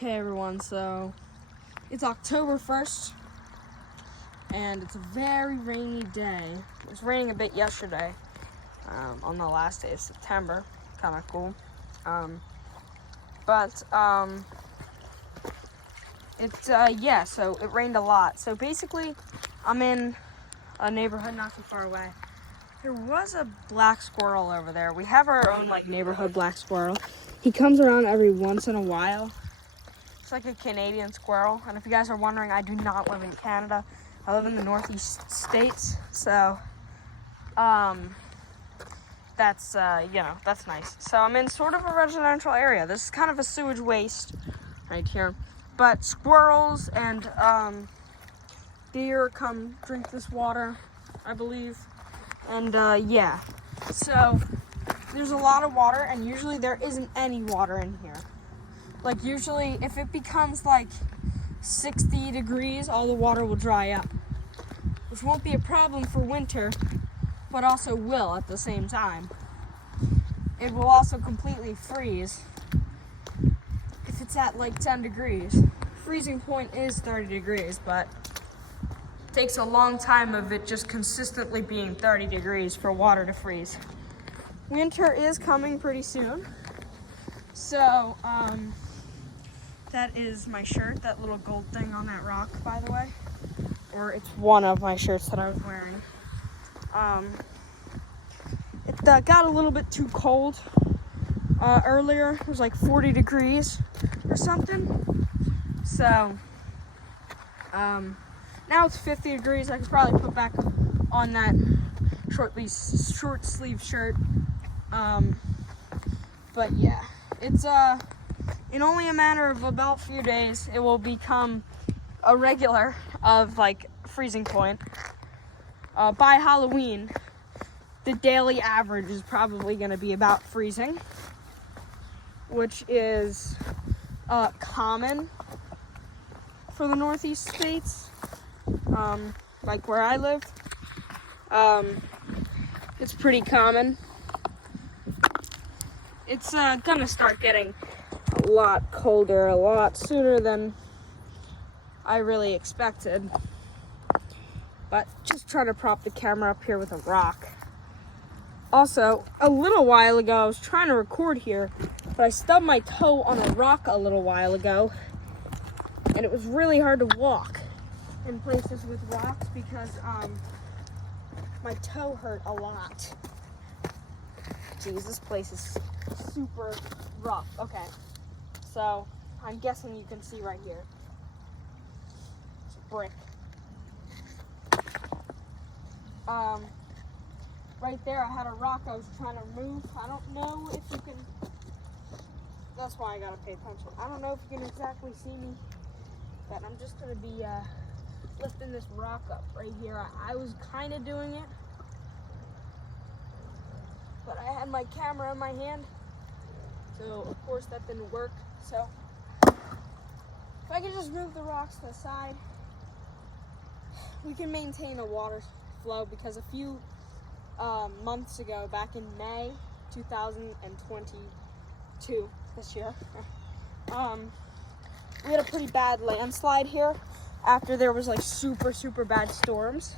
Hey everyone, so it's October 1st and it's a very rainy day. It was raining a bit yesterday on the last day of September. Kind of cool. So it rained a lot. So basically, I'm in a neighborhood not too far away. There was a black squirrel over there. We have our own neighborhood black squirrel. He comes around every once in a while. It's like a Canadian squirrel, and if you guys are wondering, I do not live in Canada. I live in the Northeast states, so that's nice. So I'm in sort of a residential area. This is kind of a sewage waste right here, but squirrels and deer come drink this water, I believe, and so there's a lot of water, and usually there isn't any water in here. Usually if it becomes 60 degrees, all the water will dry up, which won't be a problem for winter, but also will at the same time. It will also completely freeze if it's at 10 degrees. Freezing point is 30 degrees, but it takes a long time of it just consistently being 30 degrees for water to freeze. Winter is coming pretty soon, so that is my shirt, that little gold thing on that rock, by the way. Or it's one of my shirts that I was wearing. It got a little bit too cold earlier. It was 40 degrees or something. So, now it's 50 degrees. I could probably put back on that short sleeve shirt. But yeah, it's in only a matter of about a few days, it will become a regular of freezing point. By Halloween, the daily average is probably going to be about freezing, which is common for the Northeast states, where I live. It's pretty common. It's gonna start getting a lot colder a lot sooner than I really expected. But just trying to prop the camera up here with a rock. Also, a little while ago, I was trying to record here, but I stubbed my toe on a rock a little while ago, and it was really hard to walk in places with rocks because my toe hurt a lot. Jeez, this place is super rough. Okay, so I'm guessing you can see right here. It's a brick. Right there, I had a rock I was trying to remove. I don't know if you can. That's why I gotta pay attention. I don't know if you can exactly see me, but I'm just gonna be lifting this rock up right here. I was kind of doing it, but I had my camera in my hand, so of course that didn't work. So if I can just move the rocks to the side, we can maintain a water flow, because a few months ago, back in May 2022, this year, we had a pretty bad landslide here after there was super bad storms.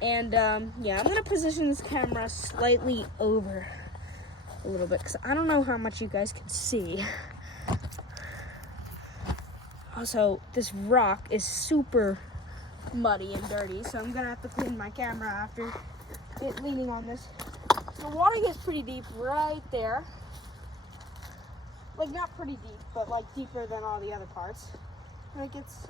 And yeah, I'm gonna position this camera slightly over a little bit because I don't know how much you guys can see. Also, this rock is super muddy and dirty, so I'm gonna have to clean my camera after it leaning on this. The water gets pretty deep right there. Not pretty deep, but deeper than all the other parts. And it gets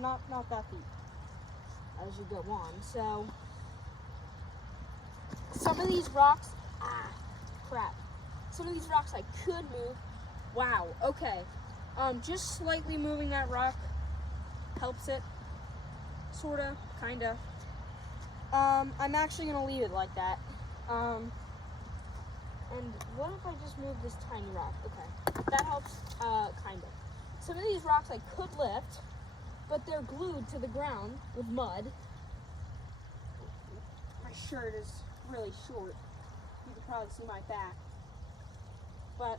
not that deep as you go on. So some of these rocks, some of these rocks I could move. Wow, okay. Just slightly moving that rock helps it, sorta, kinda. I'm actually gonna leave it like that. And what if I just move this tiny rock? Okay, that helps, kinda. Some of these rocks I could lift, but they're glued to the ground with mud. My shirt is really short. You can probably see my back. But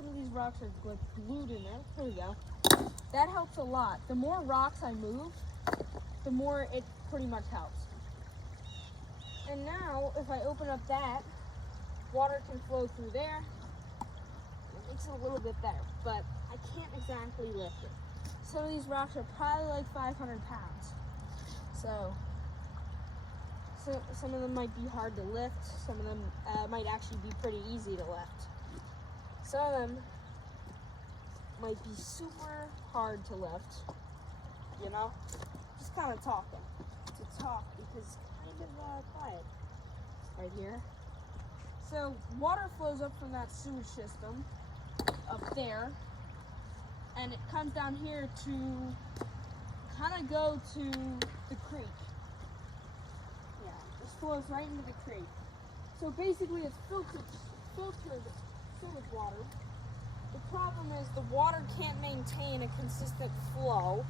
some of these rocks are like glued in there. There we go. That helps a lot. The more rocks I move, the more it pretty much helps. And now, if I open up that, water can flow through there. It makes it a little bit better, but I can't exactly lift it. Some of these rocks are probably like 500 pounds. So some of them might be hard to lift. Some of them might actually be pretty easy to lift. Some of them might be super hard to lift, you know? Just kind of talking to talk because it's kind of quiet right here. So water flows up from that sewage system up there, and it comes down here to kind of go to the creek. Yeah, this flows right into the creek. So basically it's filtered sewage water. The problem is the water can't maintain a consistent flow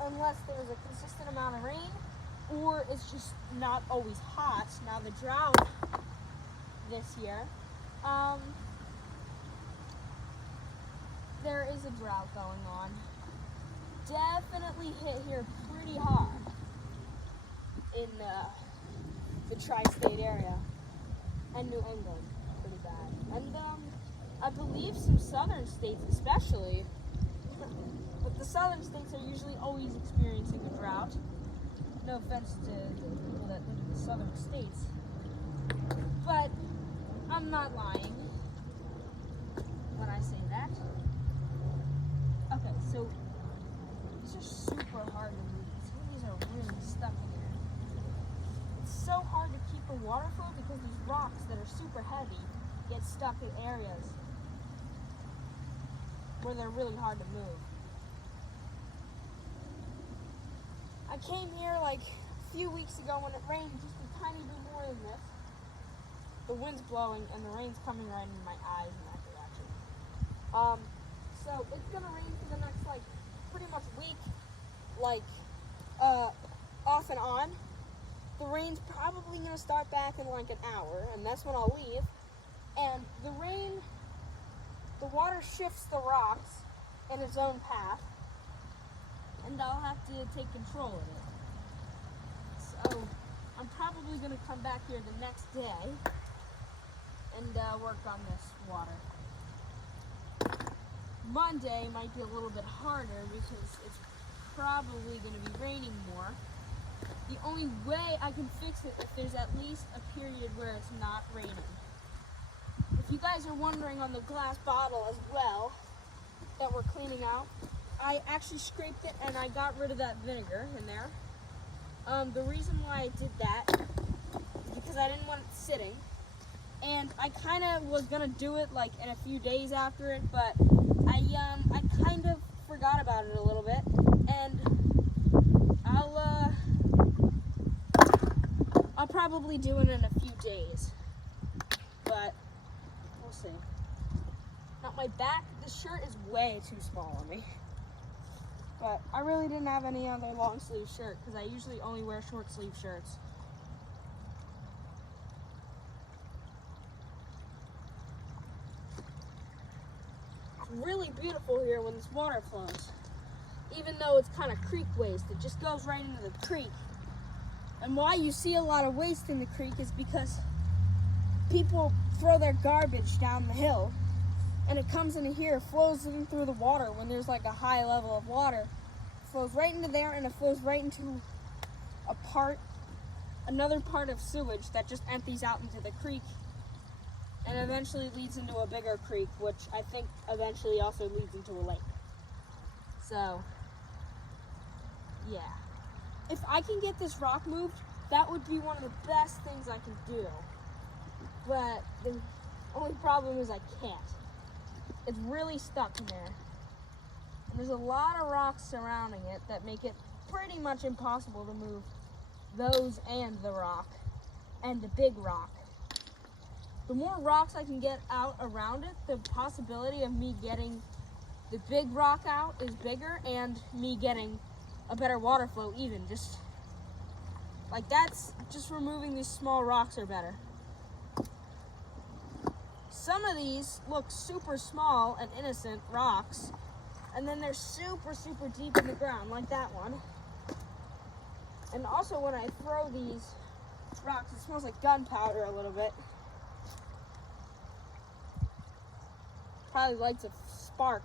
unless there's a consistent amount of rain, or it's just not always hot. Now the drought this year, there is a drought going on. Definitely hit here pretty hard in the tri-state area and New England, pretty bad. And I believe some southern states especially, but the southern states are usually always experiencing a drought. No offense to the people that live in the southern states, but I'm not lying when I say that. Okay, so these are super hard to move. Some of these are really stuck in here. It's so hard to keep a water flow because these rocks that are super heavy get stuck in areas where they're really hard to move. I came here like a few weeks ago when it rained just a tiny bit more than this. The wind's blowing and the rain's coming right into my eyes in that direction. So it's gonna rain for the next like pretty much week, like off and on. The rain's probably gonna start back in like an hour, and that's when I'll leave. And the rain, the water shifts the rocks in its own path, and I'll have to take control of it. So I'm probably gonna come back here the next day and work on this water. Monday might be a little bit harder because it's probably going to be raining more. The only way I can fix it if there's at least a period where it's not raining. If you guys are wondering on the glass bottle as well that we're cleaning out, I actually scraped it and I got rid of that vinegar in there. The reason why I did that is because I didn't want it sitting. And I kind of was going to do it like in a few days after it, but I kind of forgot about it a little bit, and I'll probably do it in a few days, but we'll see. Now my back, this shirt is way too small on me, but I really didn't have any other long sleeve shirt because I usually only wear short sleeve shirts. Really beautiful here when this water flows, even though it's kind of creek waste. It just goes right into the creek. And why you see a lot of waste in the creek is because people throw their garbage down the hill and it comes into here, flows in through the water when there's like a high level of water. It flows right into there and it flows right into another part of sewage that just empties out into the creek and eventually leads into a bigger creek, which I think eventually also leads into a lake. So, yeah. If I can get this rock moved, that would be one of the best things I can do. But the only problem is I can't. It's really stuck in there. And there's a lot of rocks surrounding it that make it pretty much impossible to move those and the rock and the big rock. The more rocks I can get out around it, the possibility of me getting the big rock out is bigger and me getting a better water flow even. Just removing these small rocks are better. some of these look super small and innocent rocks, and then they're super, super deep in the ground, like that one. And also when I throw these rocks, it smells like gunpowder a little bit. Probably lights a spark.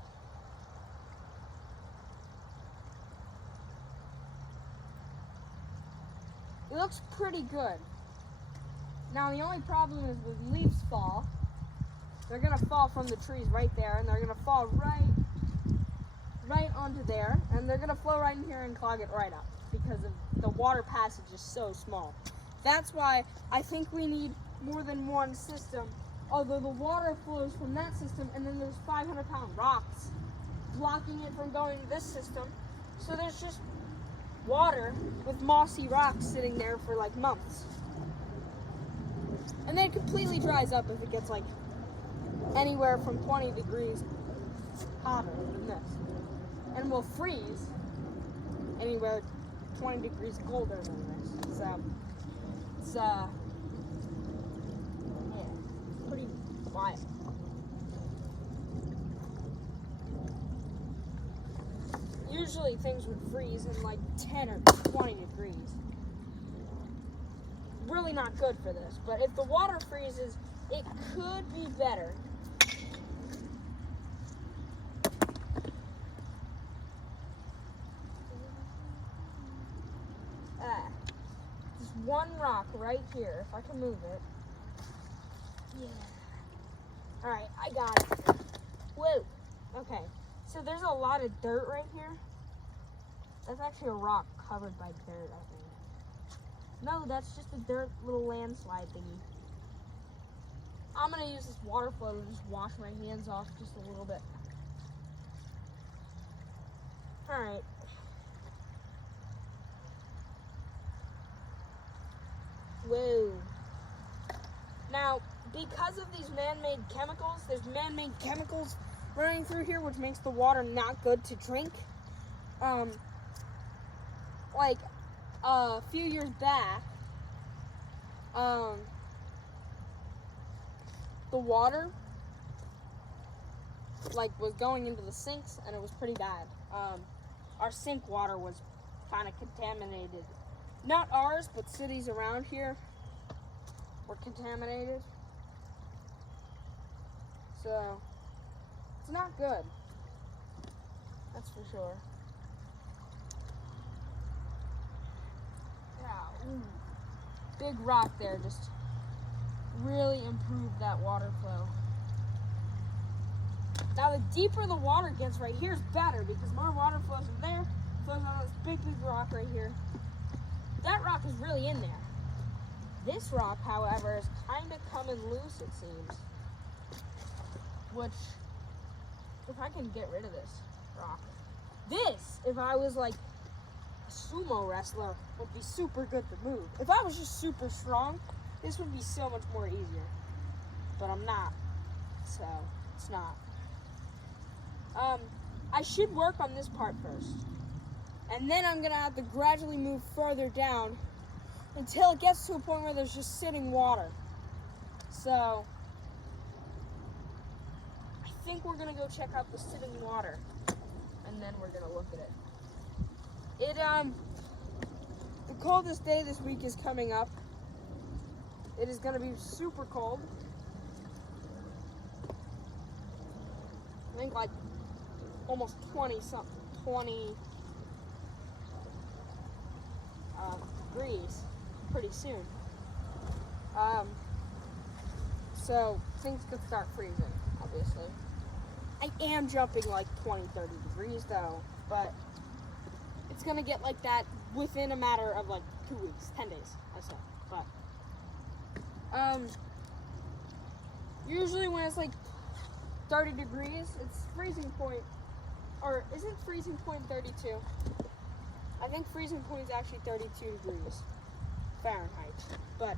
It looks pretty good. Now the only problem is when leaves fall, they're gonna fall from the trees right there, and they're gonna fall right onto there, and they're gonna flow right in here and clog it right up because of the water passage is so small. That's why I think we need more than one system, although the water flows from that system, and then there's 500-pound rocks blocking it from going to this system. So there's just water with mossy rocks sitting there for like months. And then it completely dries up if it gets like anywhere from 20 degrees hotter than this. And will freeze anywhere 20 degrees colder than this. So it's yeah, pretty wild. Usually things would freeze in like 10 or 20 degrees. Really not good for this, but if the water freezes, it could be better. There's one rock right here, if I can move it. Yeah. Alright, I got it. Whoa. Okay, so there's a lot of dirt right here. That's actually a rock covered by dirt, I think. No, that's just a dirt little landslide thingy. I'm gonna use this water flow to just wash my hands off just a little bit. Alright. Whoa. Now, because of these man-made chemicals, there's man-made chemicals running through here, which makes the water not good to drink. Like a few years back, the water was going into the sinks, and it was pretty bad. Our sink water was kind of contaminated. Not ours, but cities around here were contaminated. So it's not good. That's for sure. Yeah, ooh. Big rock there just really improved that water flow. Now the deeper the water gets right here is better because more water flows from there, flows on this big rock right here. That rock is really in there. This rock, however, is kind of coming loose, it seems. Which, if I can get rid of this rock, this, if I was like a sumo wrestler, would be super good to move. If I was just super strong, this would be so much more easier. But I'm not, so it's not. I should work on this part first. And then I'm gonna have to gradually move further down until it gets to a point where there's just sitting water. So I think we're gonna go check out the sitting water, and then we're gonna look at it. The coldest day this week is coming up. It is gonna be super cold. I think like almost 20 degrees pretty soon. So things could start freezing, obviously. I am jumping like 20, 30 degrees though, but it's gonna get like that within a matter of like 2 weeks, 10 days, I say. But usually when it's like 30 degrees, it's freezing point, or is it freezing point 32? I think freezing point is actually 32 degrees Fahrenheit, but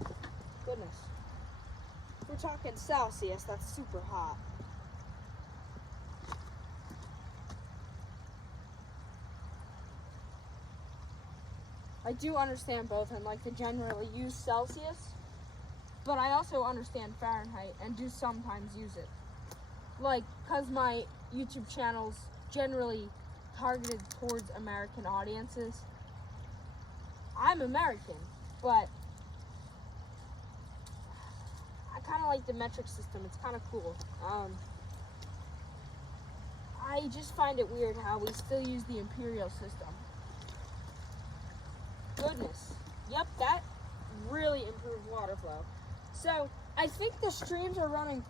goodness, if we're talking Celsius, that's super hot. I do understand both and like to generally use Celsius, but I also understand Fahrenheit and do sometimes use it. Like, because my YouTube channel's generally targeted towards American audiences. I'm American, but I kind of like the metric system. It's kind of cool. I just find it weird how we still use the imperial system. Goodness. Yep, that really improved water flow. So, I think the streams are running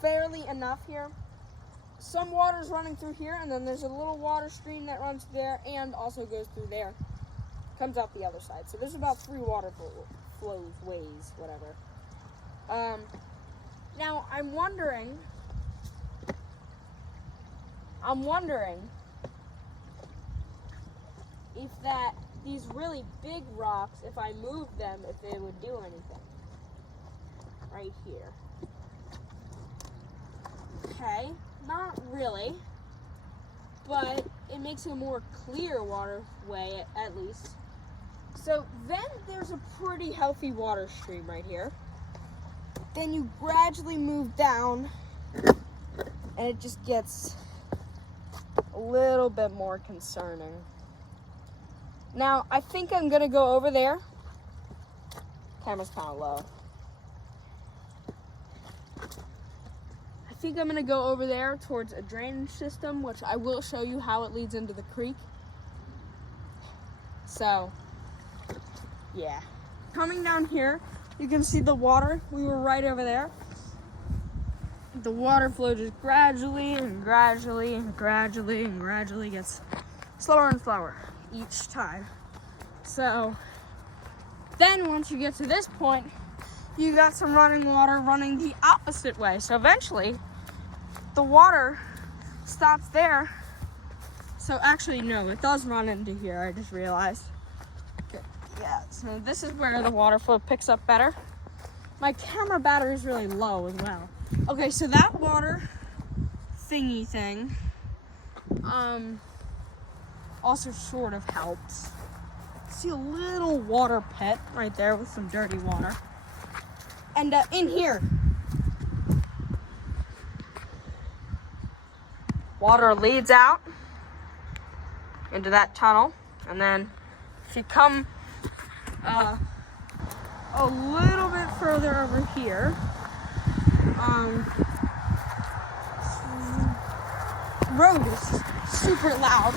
fairly enough here. Some water's running through here, and then there's a little water stream that runs there and also goes through there. Comes out the other side. So there's about 3 water flows, ways, whatever. Now, I'm wondering if these really big rocks, if I moved them, if they would do anything. Right here. Okay, not really, but it makes a more clear waterway at least. So then there's a pretty healthy water stream right here. Then you gradually move down and it just gets a little bit more concerning. Now, I think I'm gonna go over there. Camera's kind of low. I think I'm gonna go over there towards a drainage system, which I will show you how it leads into the creek. So, yeah. Coming down here, you can see the water. We were right over there. The water flow just gradually and gradually and gradually and gradually gets slower and slower each time. So then once you get to this point, you got some running water running the opposite way. So eventually the water stops there. So actually, no, it does run into here, I just realized. Okay, yeah, so this is where the water flow picks up better. My camera battery is really low as well. Okay, so that water thingy thing also sort of helps. See a little water pit right there with some dirty water. And in here, water leads out into that tunnel, and then if you come a little bit further over here, road is super loud.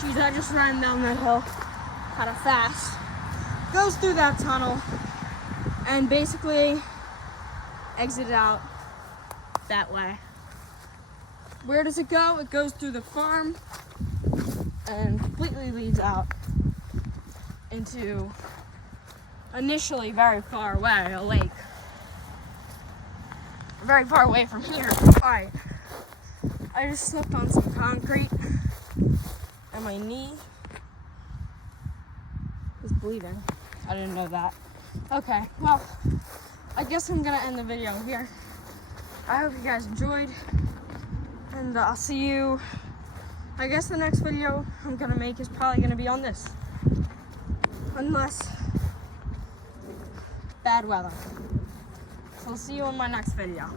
Geez, I just ran down that hill kind of fast. Goes through that tunnel and basically exit out that way. Where does it go? It goes through the farm and completely leads out into initially very far away, a lake. Very far away from here. Alright. I just slipped on some concrete and my knee is bleeding. I didn't know that. Okay, well, I guess I'm gonna end the video here. I hope you guys enjoyed, and I'll see you. I guess the next video I'm gonna make is probably gonna be on this, unless bad weather. So I'll see you in my next video.